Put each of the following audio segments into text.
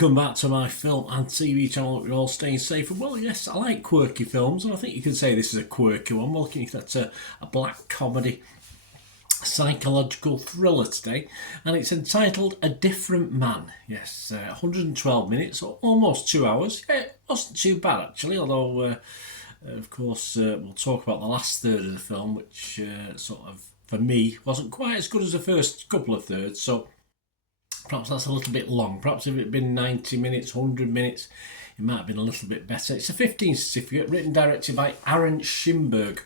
welcome back to my film and TV channel. Hope you're all staying safe. And well, yes, I like quirky films, and I think you can say this is a quirky one. We're looking at a black comedy psychological thriller today, and it's entitled A Different Man. Yes, 112 minutes, or almost 2 hours. Yeah, it wasn't too bad actually, although of course we'll talk about the last third of the film, which sort of, for me, wasn't quite as good as the first couple of thirds, so perhaps that's a little bit long. Perhaps if it had been 90 minutes, 100 minutes, it might have been a little bit better. It's a 15 certificate, written and directed by Aaron Schimberg.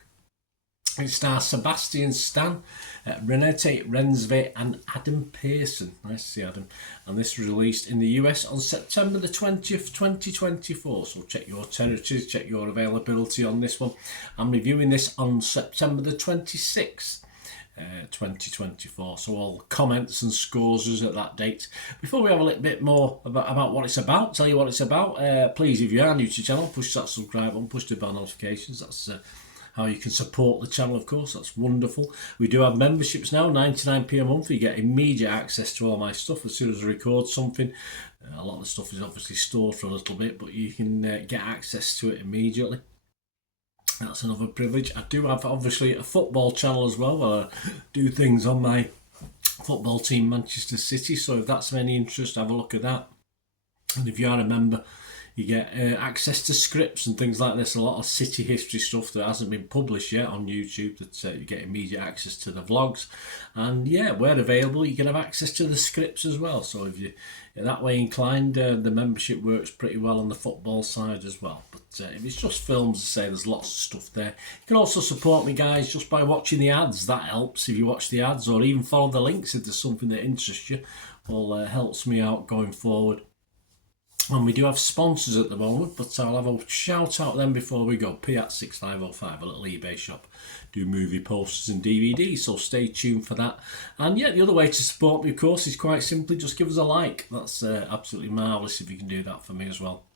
It stars Sebastian Stan, Renate Rensve and Adam Pearson. Nice to see Adam. And this was released in the US on September the 20th, 2024. So check your territories, check your availability on this one. I'm reviewing this on September the 26th. 2024, so all comments and scores is at that date. Before we have a little bit more about what it's about, tell you what it's about, please, if you are new to the channel, push that subscribe button, push the bell notifications. That's how you can support the channel, of course. That's wonderful. We do have memberships now, 99p a month. You get immediate access to all my stuff as soon as I record something. A lot of the stuff is obviously stored for a little bit, but you can get access to it immediately. That's another privilege. I do have obviously a football channel as well, where I do things on my football team Manchester City, so if that's of any interest, have a look at that. And if you are a member, you get access to scripts and things like this, a lot of City history stuff that hasn't been published yet on YouTube, that you get immediate access to the vlogs. And yeah, where available, you can have access to the scripts as well. So if you're that way inclined, the membership works pretty well on the football side as well. But if it's just films, to say, there's lots of stuff there. You can also support me, guys, just by watching the ads. That helps if you watch the ads, or even follow the links if there's something that interests you. All helps me out going forward. And we do have sponsors at the moment, but I'll have a shout out them before we go. P@6505, a little eBay shop, do movie posters and DVDs, so stay tuned for that. And yeah, the other way to support me, of course, is quite simply just give us a like. That's absolutely marvellous if you can do that for me as well.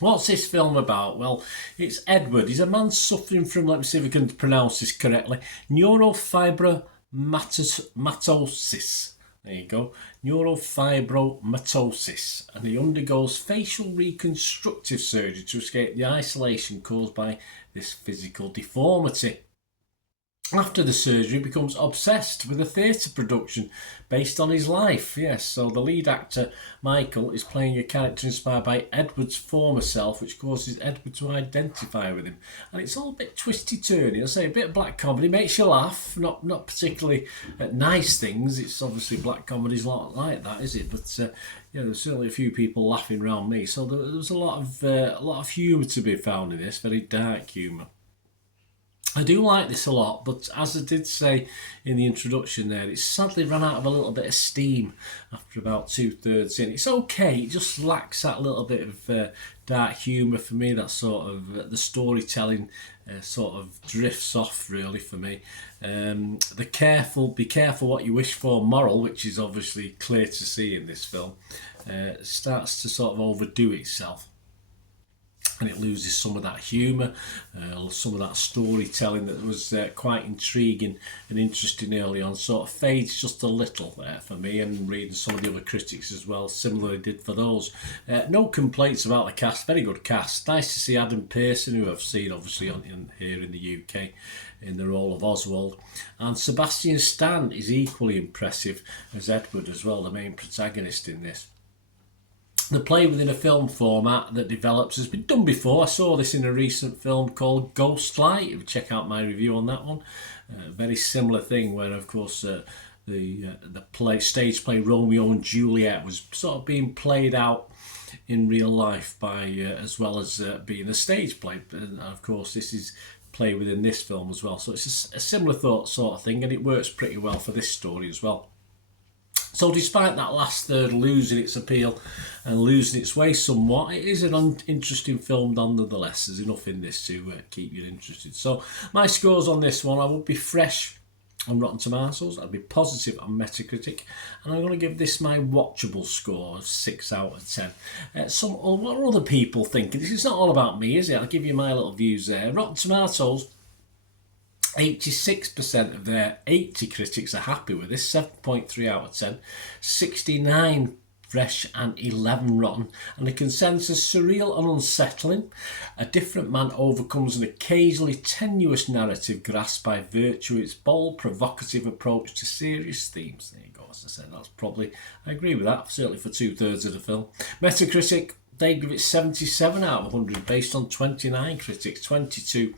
What's this film about? Well, it's Edward. He's a man suffering from, let me see if I can pronounce this correctly, neurofibromatosis. There you go, neurofibromatosis, and he undergoes facial reconstructive surgery to escape the isolation caused by this physical deformity. After the surgery, he becomes obsessed with a theatre production based on his life. Yes, so the lead actor, Michael, is playing a character inspired by Edward's former self, which causes Edward to identify with him. And it's all a bit twisty-turny. I say a bit of black comedy, makes you laugh, not particularly nice things. It's obviously black comedy's not like that, is it? But yeah, there's certainly a few people laughing around me. So there's a lot of humour to be found in this, very dark humour. I do like this a lot, but as I did say in the introduction there, it's sadly run out of a little bit of steam after about 2/3 in. It's okay, it just lacks that little bit of dark humour for me. That sort of, the storytelling sort of drifts off really for me. Be careful what you wish for moral, which is obviously clear to see in this film, starts to sort of overdo itself. And it loses some of that humour, some of that storytelling that was quite intriguing and interesting early on. Sort of fades just a little for me, and reading some of the other critics as well, similarly did for those. No complaints about the cast, very good cast. Nice to see Adam Pearson, who I've seen obviously here in the UK in the role of Oswald. And Sebastian Stan is equally impressive as Edward as well, the main protagonist in this. The play within a film format that develops has been done before. I saw this in a recent film called Ghostlight. Check out my review on that one. Very similar thing where, of course, the stage play Romeo and Juliet was sort of being played out in real life by as well as being a stage play. And of course, this is play within this film as well. So it's a similar sort of thing, and it works pretty well for this story as well. So despite that last third losing its appeal and losing its way somewhat, it is an interesting film nonetheless. There's enough in this to keep you interested. So my scores on this one, I would be fresh on Rotten Tomatoes, I'd be positive on Metacritic, and I'm going to give this my watchable score of 6 out of 10. What are other people thinking? This is not all about me, is it? I'll give you my little views there. Rotten Tomatoes, 86% of their 80 critics are happy with this, 7.3 out of 10. 69 fresh and 11 rotten, and the consensus surreal and unsettling. A different man overcomes an occasionally tenuous narrative grasped by virtue of its bold, provocative approach to serious themes. There you go, as I said, that's probably, I agree with that, certainly for 2/3 of the film. Metacritic, they give it 77 out of 100 based on 29 critics. 22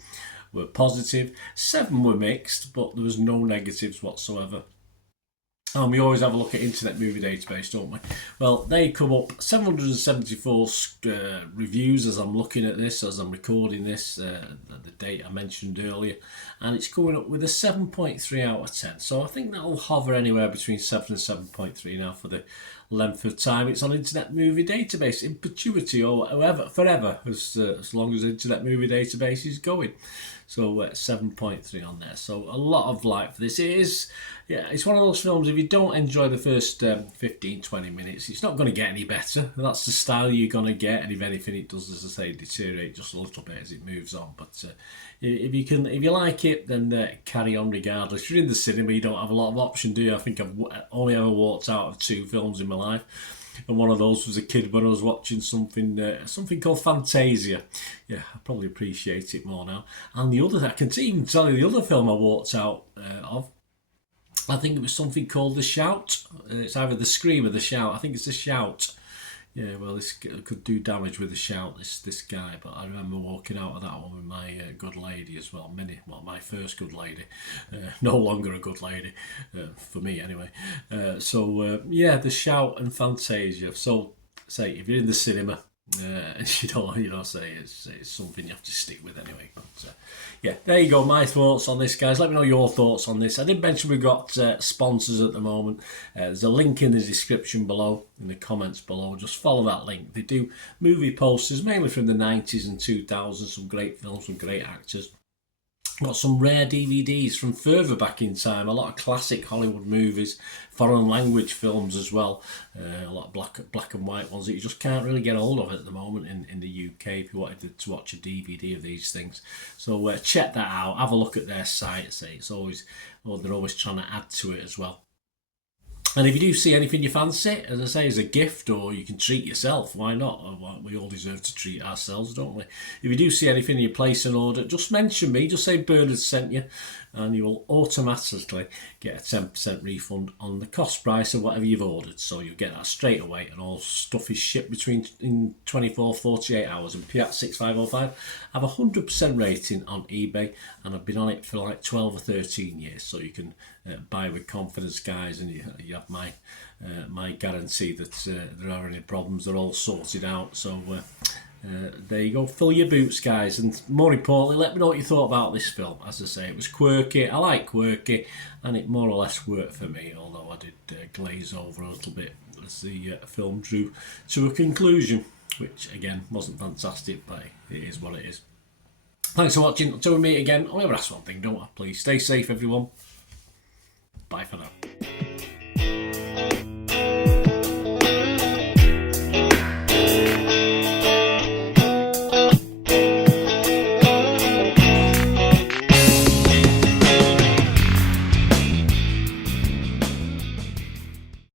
were positive, 7 were mixed, but there was no negatives whatsoever. And we always have a look at Internet Movie Database, don't we? Well, they come up 774 reviews as I'm looking at this, as I'm recording this, the date I mentioned earlier, and it's coming up with a 7.3 out of 10. So I think that'll hover anywhere between 7 and 7.3 now for the length of time it's on Internet Movie Database in perpetuity, or however, forever, as long as Internet Movie Database is going. So 7.3 on there. So a lot of light for this. It is, yeah, it's one of those films, if you don't enjoy the first 15-20 minutes, it's not going to get any better. That's the style you're going to get, and if anything, it does, as I say, deteriorate just a little bit as it moves on. But if you like it, then carry on regardless. If you're in the cinema, you don't have a lot of option, do you? I think I've only ever walked out of 2 films in my life, and one of those was a kid when I was watching something called Fantasia. Yeah, I probably appreciate it more now. And the other, I can even tell you the other film I walked out of, I think it was something called The Shout. It's either The Scream or The Shout. I think it's The Shout. Yeah, well, this could do damage with The Shout, this guy, but I remember walking out of that one with my good lady as well. My first good lady, no longer a good lady, for me anyway. Yeah, The Shout and Fantasia. So, say, if you're in the cinema, say it's something you have to stick with anyway. But yeah, there you go, my thoughts on this, guys. Let me know your thoughts on this. I did mention we've got sponsors at the moment. There's a link in the description below, in the comments below. Just follow that link. They do movie posters, mainly from the 90s and 2000s, some great films, some great actors. Got some rare DVDs from further back in time, a lot of classic Hollywood movies, foreign language films as well, a lot of black and white ones that you just can't really get hold of at the moment in the UK if you wanted to watch a DVD of these things. So check that out, have a look at their site. They're always trying to add to it as well. And if you do see anything you fancy, as I say, as a gift, or you can treat yourself, why not? We all deserve to treat ourselves, don't we? If you do see anything and you place an order, just mention me, just say Bernard sent you, and you will automatically get a 10% refund on the cost price of whatever you've ordered. So you'll get that straight away, and all stuff is shipped in 24-48 hours. And Piat6505 have a 100% rating on eBay, and I've been on it for like 12 or 13 years, so you can buy with confidence, guys, and you have my guarantee that there are any problems, they're all sorted out. So there you go, fill your boots, guys, and more importantly, let me know what you thought about this film. As I say, it was quirky, I like quirky, and it more or less worked for me, although I did glaze over a little bit as the film drew to a conclusion, which again wasn't fantastic, but it is what it is. Thanks for watching. Until we meet again, I'll never ask one thing, don't I? Please stay safe, everyone. Bye for now.